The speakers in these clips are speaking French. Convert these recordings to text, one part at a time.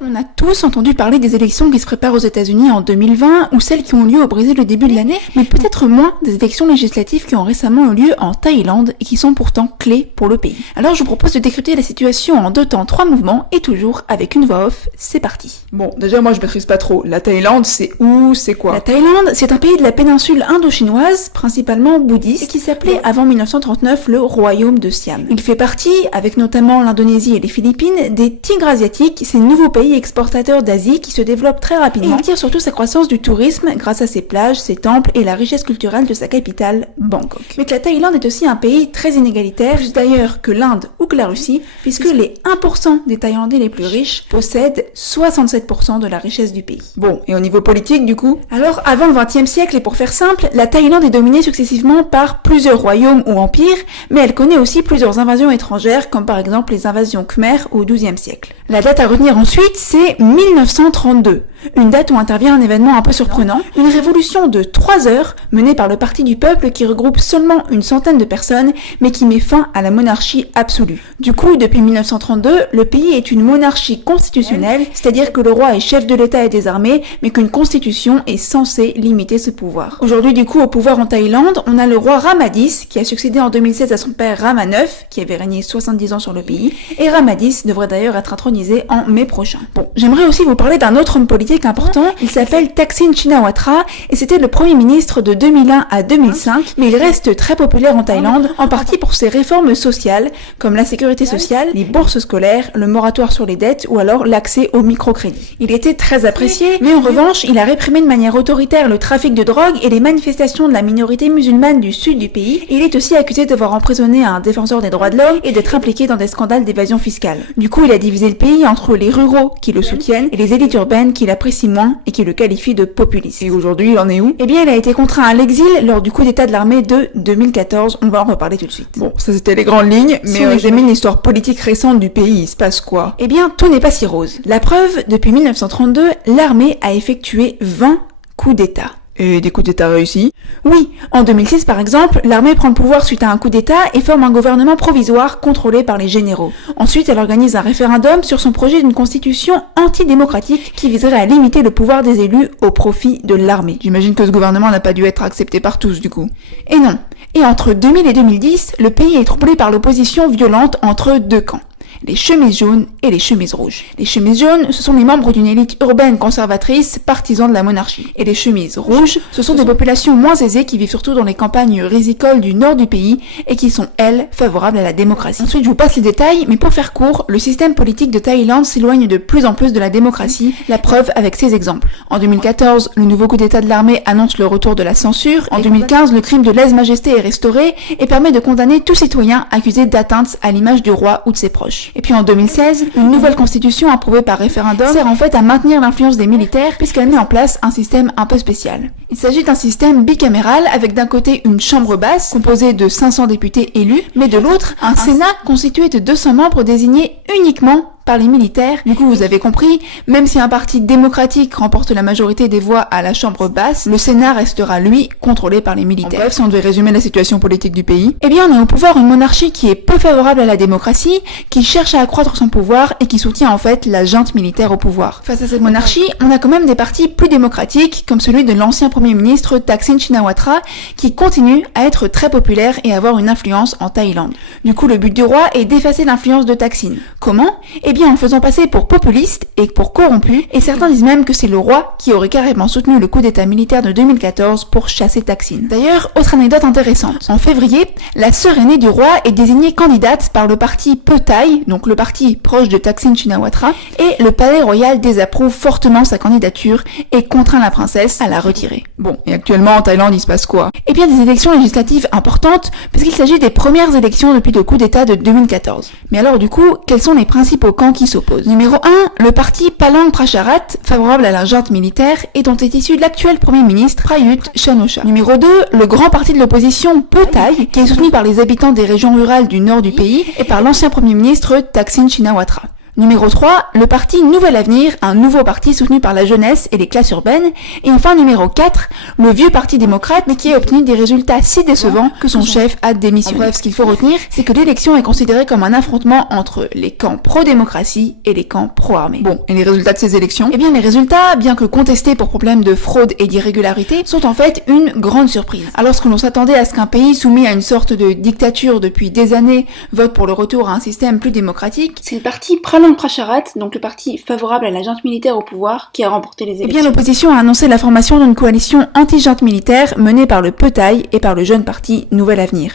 On a tous entendu parler des élections qui se préparent aux États-Unis en 2020 ou celles qui ont lieu au Brésil au début de l'année, mais peut-être moins des élections législatives qui ont récemment eu lieu en Thaïlande et qui sont pourtant clés pour le pays. Alors je vous propose de décrypter la situation en 2 temps, 3 mouvements et toujours avec une voix off. C'est parti. Bon, déjà moi je maîtrise pas trop. La Thaïlande, c'est où, c'est quoi? La Thaïlande, c'est un pays de la péninsule indo-chinoise, principalement bouddhiste, et qui s'appelait avant 1939 le Royaume de Siam. Il fait partie, avec notamment l'Indonésie et les Philippines, des tigres asiatiques, ces nouveaux pays exportateurs d'Asie qui se développent très rapidement et tire surtout sa croissance du tourisme grâce à ses plages, ses temples et la richesse culturelle de sa capitale, Bangkok. Mais que la Thaïlande est aussi un pays très inégalitaire, plus d'ailleurs que l'Inde ou que la Russie, puisque les 1% des Thaïlandais les plus riches possèdent 67% de la richesse du pays. Bon, et au niveau politique du coup? Alors, avant le XXe siècle, et pour faire simple, la Thaïlande est dominée successivement par plusieurs royaumes ou empires, mais elle connaît aussi plusieurs invasions étrangères, comme par exemple les invasions khmères au XIIe siècle. La date à retenir ensuite, c'est 1932, une date où intervient un événement un peu surprenant, une révolution de 3 heures menée par le Parti du Peuple qui regroupe seulement une centaine de personnes, mais qui met fin à la monarchie absolue. Du coup, depuis 1932, le pays est une monarchie constitutionnelle, c'est-à-dire que le roi est chef de l'État et des armées, mais qu'une constitution est censée limiter ce pouvoir. Aujourd'hui, du coup, au pouvoir en Thaïlande, on a le roi Ramadis, qui a succédé en 2016 à son père Rama IX, qui avait régné 70 ans sur le pays, et Ramadis devrait d'ailleurs être intronisé en mai prochain. Bon, j'aimerais aussi vous parler d'un autre homme politique important, il s'appelle Thaksin Shinawatra, et c'était le premier ministre de 2001 à 2005, mais il reste très populaire en Thaïlande, en partie pour ses réformes sociales, comme la sécurité sociale, les bourses scolaires, le moratoire sur les dettes, ou alors l'accès au microcrédit. Il était très apprécié, mais en revanche, il a réprimé de manière autoritaire le trafic de drogue et les manifestations de la minorité musulmane du sud du pays, et il est aussi accusé d'avoir emprisonné un défenseur des droits de l'homme et d'être impliqué dans des scandales d'évasion fiscale. Du coup, il a divisé le pays entre les ruraux qui le soutiennent et les élites urbaines qui l'apprécient moins et qui le qualifient de populiste. Et aujourd'hui, il en est où? Eh bien, il a été contraint à l'exil lors du coup d'état de l'armée de 2014, on va en reparler tout de suite. Bon, ça c'était les grandes lignes, mais Si on examine l'histoire politique récente du pays, il se passe quoi? Eh bien, tout n'est pas si rose. La preuve, depuis 1932, l'armée a effectué 20 coups d'état. Et des coups d'état réussis? Oui, en 2006 par exemple, l'armée prend le pouvoir suite à un coup d'état et forme un gouvernement provisoire contrôlé par les généraux. Ensuite, elle organise un référendum sur son projet d'une constitution antidémocratique qui viserait à limiter le pouvoir des élus au profit de l'armée. J'imagine que ce gouvernement n'a pas dû être accepté par tous du coup. Et non. Et entre 2000 et 2010, le pays est troublé par l'opposition violente entre 2 camps. Les chemises jaunes et les chemises rouges. Les chemises jaunes, ce sont les membres d'une élite urbaine conservatrice, partisans de la monarchie. Et les chemises rouges, ce sont des populations moins aisées qui vivent surtout dans les campagnes rizicoles du nord du pays et qui sont, elles, favorables à la démocratie. Ensuite, je vous passe les détails, mais pour faire court, le système politique de Thaïlande s'éloigne de plus en plus de la démocratie, la preuve avec ces exemples. En 2014, le nouveau coup d'état de l'armée annonce le retour de la censure. En 2015, le crime de lèse-majesté est restauré et permet de condamner tout citoyen accusé d'atteinte à l'image du roi ou de ses proches. Et puis en 2016, une nouvelle constitution approuvée par référendum sert en fait à maintenir l'influence des militaires puisqu'elle met en place un système un peu spécial. Il s'agit d'un système bicaméral avec d'un côté une chambre basse composée de 500 députés élus, mais de l'autre un sénat constitué de 200 membres désignés uniquement par les militaires. Du coup, vous avez compris, même si un parti démocratique remporte la majorité des voix à la chambre basse, le Sénat restera, lui, contrôlé par les militaires. En bref, si on devait résumer la situation politique du pays, eh bien, on a au pouvoir une monarchie qui est peu favorable à la démocratie, qui cherche à accroître son pouvoir et qui soutient en fait la junte militaire au pouvoir. Face à cette monarchie, on a quand même des partis plus démocratiques, comme celui de l'ancien premier ministre Thaksin Shinawatra, qui continue à être très populaire et avoir une influence en Thaïlande. Du coup, le but du roi est d'effacer l'influence de Thaksin. Comment? Eh bien en faisant passer pour populiste et pour corrompu, et certains disent même que c'est le roi qui aurait carrément soutenu le coup d'état militaire de 2014 pour chasser Thaksin. D'ailleurs, autre anecdote intéressante, en février, la sœur aînée du roi est désignée candidate par le parti Pheu Thai, donc le parti proche de Thaksin Shinawatra, et le palais royal désapprouve fortement sa candidature et contraint la princesse à la retirer. Bon, et actuellement en Thaïlande il se passe quoi? Eh bien des élections législatives importantes, puisqu'il s'agit des premières élections depuis le coup d'état de 2014. Mais alors du coup, quels sont les principaux camps qui s'opposent? Numéro 1, le parti Palang Pracharat, favorable à la junte militaire et dont est issu l'actuel premier ministre Prayut Chan-o-cha. Numéro 2, le grand parti de l'opposition Pheu Thai, qui est soutenu par les habitants des régions rurales du nord du pays et par l'ancien premier ministre Thaksin Shinawatra. Numéro 3, le parti Nouvel Avenir, un nouveau parti soutenu par la jeunesse et les classes urbaines. Et enfin numéro 4, le vieux parti démocrate mais qui a obtenu des résultats si décevants que son chef a démissionné. En bref, ce qu'il faut retenir, c'est que l'élection est considérée comme un affrontement entre les camps pro-démocratie et les camps pro-armée. Bon, et les résultats de ces élections? Eh bien les résultats, bien que contestés pour problèmes de fraude et d'irrégularité, sont en fait une grande surprise. Alors que l'on s'attendait à ce qu'un pays soumis à une sorte de dictature depuis des années vote pour le retour à un système plus démocratique, c'est le parti Praland Pracharat, donc le parti favorable à la junte militaire au pouvoir, qui a remporté les élections. Eh bien l'opposition a annoncé la formation d'une coalition anti-junte militaire menée par le Petaï et par le jeune parti Nouvel Avenir.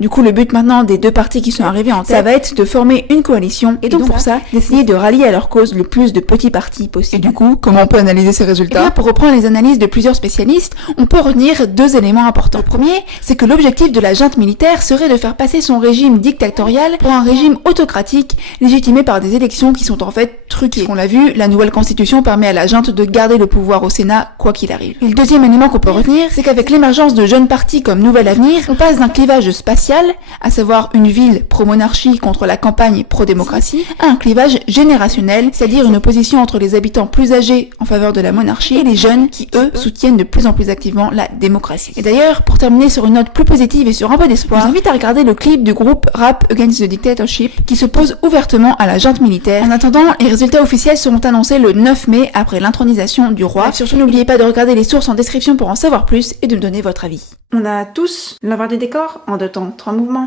Du coup, le but maintenant des deux partis qui sont arrivés en tête, ça va être de former une coalition et donc pour ça, d'essayer de rallier à leur cause le plus de petits partis possible. Et du coup, comment on peut analyser ces résultats? Eh bien, pour reprendre les analyses de plusieurs spécialistes, on peut retenir deux éléments importants. Le premier, c'est que l'objectif de la junte militaire serait de faire passer son régime dictatorial pour un régime autocratique, légitimé par des élections qui sont en fait truquées. On l'a vu, la nouvelle constitution permet à la junte de garder le pouvoir au Sénat, quoi qu'il arrive. Et le deuxième élément qu'on peut retenir, c'est qu'avec l'émergence de jeunes partis comme Nouvel Avenir, on passe d'un clivage spatial, à savoir une ville pro-monarchie contre la campagne pro-démocratie, à un clivage générationnel, c'est-à-dire une opposition entre les habitants plus âgés en faveur de la monarchie et les jeunes qui, eux, soutiennent de plus en plus activement la démocratie. Et d'ailleurs, pour terminer sur une note plus positive et sur un peu d'espoir, je vous invite à regarder le clip du groupe Rap Against the Dictatorship qui s'oppose ouvertement à la junte militaire. En attendant, les résultats officiels seront annoncés le 9 mai après l'intronisation du roi. Surtout, n'oubliez pas de regarder les sources en description pour en savoir plus et de me donner votre avis. On a tous l'envers des décors en 2 temps, 3 mouvements.